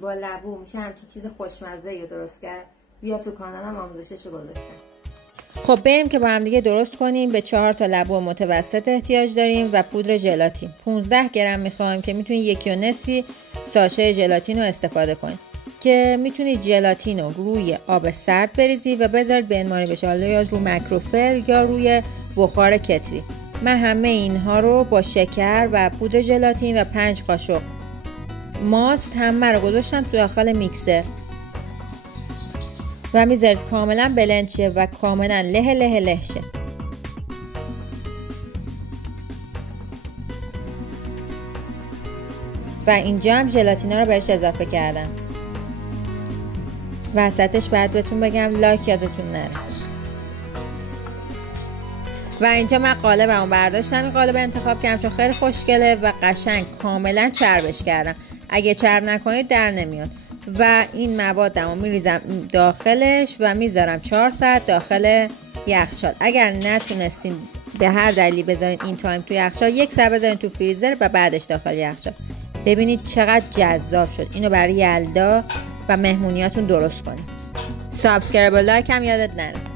با لبو میشه همچین چیز خوشمزه رو درست کرد. بیا تو کانالم آموزشش رو گذاشتم. خب بریم که با هم دیگه درست کنیم. به 4 تا لبو متوسط احتیاج داریم و پودر ژلاتین 15 گرم میخوایم که میتونید 1.5 ساشه ژلاتین رو استفاده کنید که میتونید ژلاتین رو روی آب سرد بریزید و بذارید بنماری بشه، حالا یا رو مایکروفر یا روی بخار کتری. من همه اینها رو با شکر و پودر ژلاتین و 5 قاشق ماست همه رو گذاشتم تو داخل میکسر و میذارید کاملا بلند شه و کاملا له شه. و اینجا هم ژلاتینا رو بهش اضافه کردم. وسطش بعد بهتون بگم لایک یادتون نره. و اینجا من قالبمو برداشتم، این قالب انتخاب کردم چون خیلی خوشگله و قشنگ کاملا چربش کردم. اگه چرب نکنید در نمیاد. و این موادمو میریزم داخلش و میذارم 4 ساعت داخل یخچال. اگر نتونستین به هر دلیلی بذارین این تایم تو یخچال، 1 ساعت بذارین تو فریزر و بعدش داخل یخچال. ببینید چقدر جذاب شد. اینو برای یلدا و مهمونیاتون درست کنید. سابسکرایب و لایک هم یادت نره.